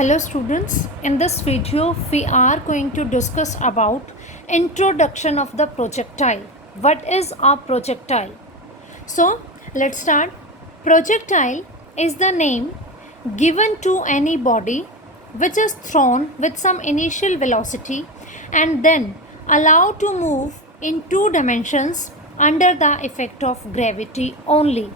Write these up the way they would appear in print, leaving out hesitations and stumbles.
Hello students, in this video we are going to discuss about introduction of the projectile. What is a projectile? So let's start. Projectile is the name given to any body which is thrown with some initial velocity and then allowed to move in two dimensions under the effect of gravity only.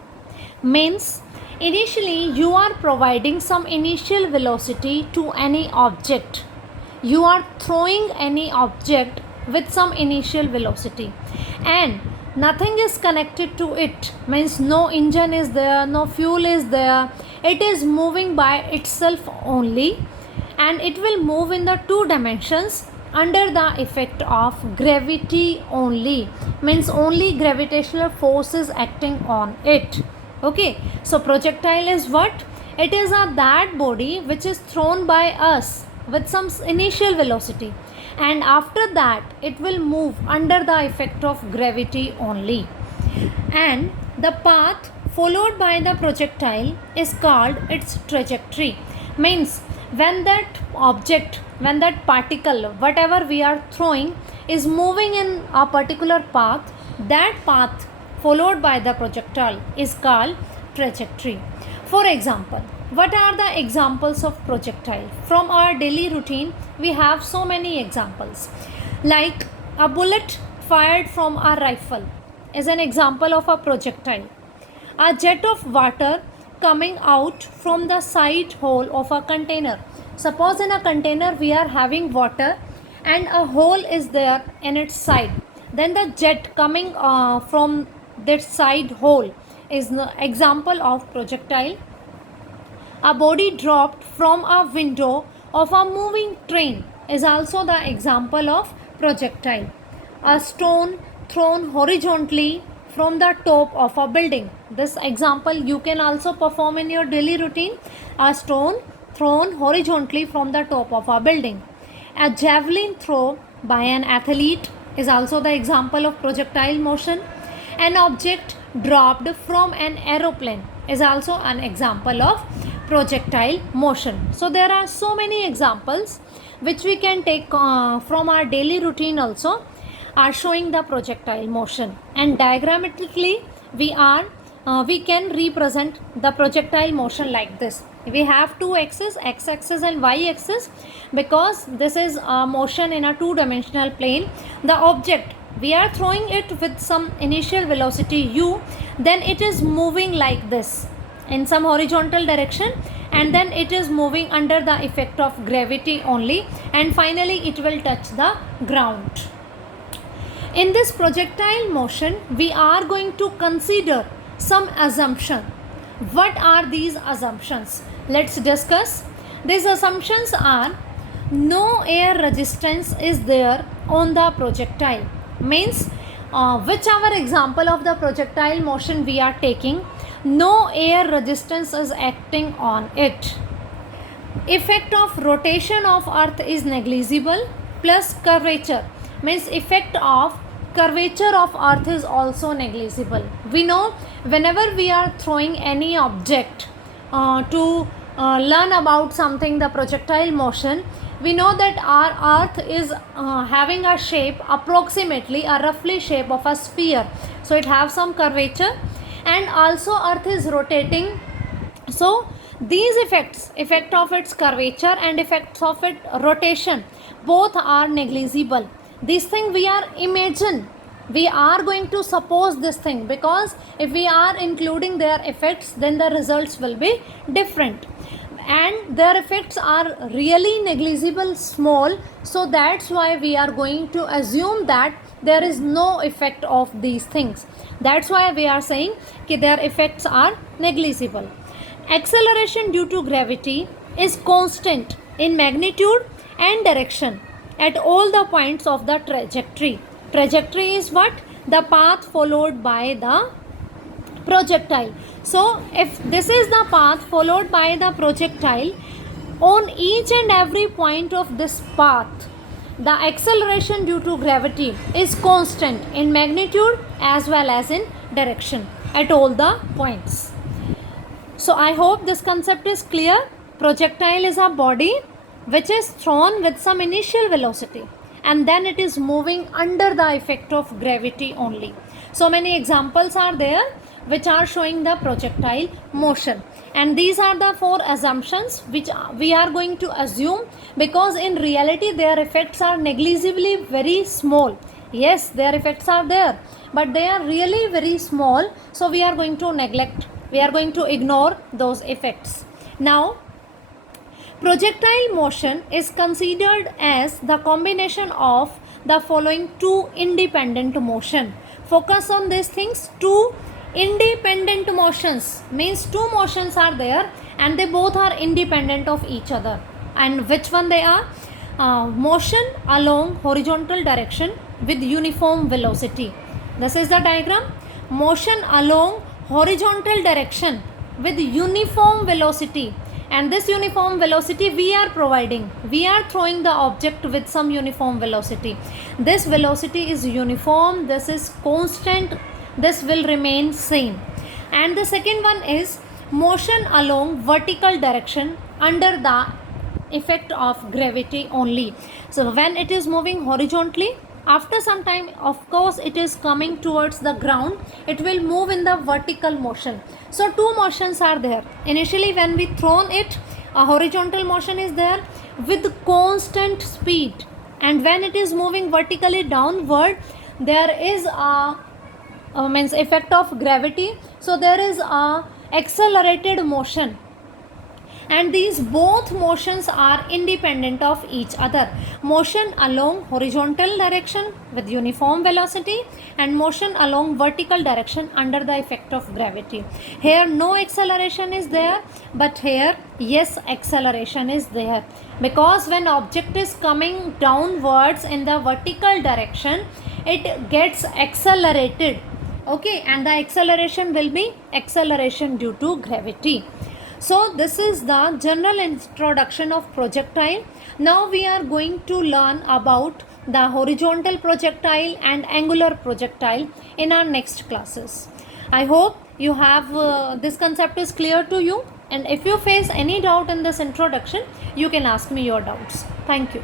Means initially you are providing some initial velocity to any object. You are throwing any object with some initial velocity and nothing is connected to it, means no engine is there, no fuel is there, it is moving by itself only and it will move in the two dimensions under the effect of gravity only, means only gravitational force is acting on it. Okay, so projectile is what? It is that body which is thrown by us with some initial velocity and after that it will move under the effect of gravity only, and the path followed by the projectile is called its trajectory. Means when that object, when that particle, whatever we are throwing is moving in a particular path, that path followed by the projectile is called trajectory. For example, what are the examples of projectile? From our daily routine, we have so many examples. Like a bullet fired from a rifle is an example of a projectile. A jet of water coming out from the side hole of a container. Suppose in a container we are having water and a hole is there in its side. Then the jet coming from that side hole is the example of projectile. A body dropped from a window of a moving train is also the example of projectile. A stone thrown horizontally from the top of a building. This example you can also perform in your daily routine. A stone thrown horizontally from the top of a building. A javelin throw by an athlete is also the example of projectile motion. An object dropped from an aeroplane is also an example of projectile motion. So there are so many examples which we can take from our daily routine also are showing the projectile motion, and diagrammatically we can represent the projectile motion like this. We have two axes, x-axis and y-axis, because this is a motion in a two-dimensional plane. The object, we are throwing it with some initial velocity u, then it is moving like this in some horizontal direction and then it is moving under the effect of gravity only and finally it will touch the ground. In this projectile motion, we are going to consider some assumption. What are these assumptions? Let's discuss. These assumptions are: no air resistance is there on the projectile. Means whichever example of the projectile motion we are taking, no air resistance is acting on it. Effect of rotation of earth is negligible, plus curvature, means effect of curvature of earth is also negligible. We know whenever we are throwing any object to learn about something, the projectile motion, we know that our earth is having a shape, approximately a roughly shape of a sphere, so it has some curvature, and also earth is rotating. So these effect of its curvature and effects of its rotation, both are negligible. This thing we are imagine, we are going to suppose this thing, because if we are including their effects then the results will be different, and their effects are really negligible, small, so that's why we are going to assume that there is no effect of these things. That's why we are saying that their effects are negligible. Acceleration due to gravity is constant in magnitude and direction at all the points of the trajectory. Trajectory is what? The path followed by the projectile. So if this is the path followed by the projectile, on each and every point of this path, the acceleration due to gravity is constant in magnitude as well as in direction at all the points. So I hope this concept is clear. Projectile is a body which is thrown with some initial velocity and then it is moving under the effect of gravity only. So many examples are there which are showing the projectile motion, and these are the four assumptions which we are going to assume, because in reality their effects are negligibly very small. Yes, their effects are there, but they are really very small, so we are going to neglect, we are going to ignore those effects. Now, projectile motion is considered as the combination of the following two independent motion. Focus on these things. Two independent motions means two motions are there and they both are independent of each other. And which one they are? Motion along horizontal direction with uniform velocity. This is the diagram. Motion along horizontal direction with uniform velocity, and this uniform velocity we are providing, we are throwing the object with some uniform velocity. This velocity is uniform, this is constant, this will remain same. And the second one is motion along vertical direction under the effect of gravity only. So when it is moving horizontally, after some time, of course, it is coming towards the ground, it will move in the vertical motion. So two motions are there. Initially when we thrown it, a horizontal motion is there with constant speed, and when it is moving vertically downward, there is a means effect of gravity, so there is a accelerated motion, and these both motions are independent of each other. Motion along horizontal direction with uniform velocity and motion along vertical direction under the effect of gravity. Here no acceleration is there, but here yes, acceleration is there, because when object is coming downwards in the vertical direction, it gets accelerated, okay, and the acceleration will be acceleration due to gravity. So this is the general introduction of projectile. Now we are going to learn about the horizontal projectile and angular projectile in our next classes. I hope you have this concept is clear to you, and if you face any doubt in this introduction, you can ask me your doubts. Thank you.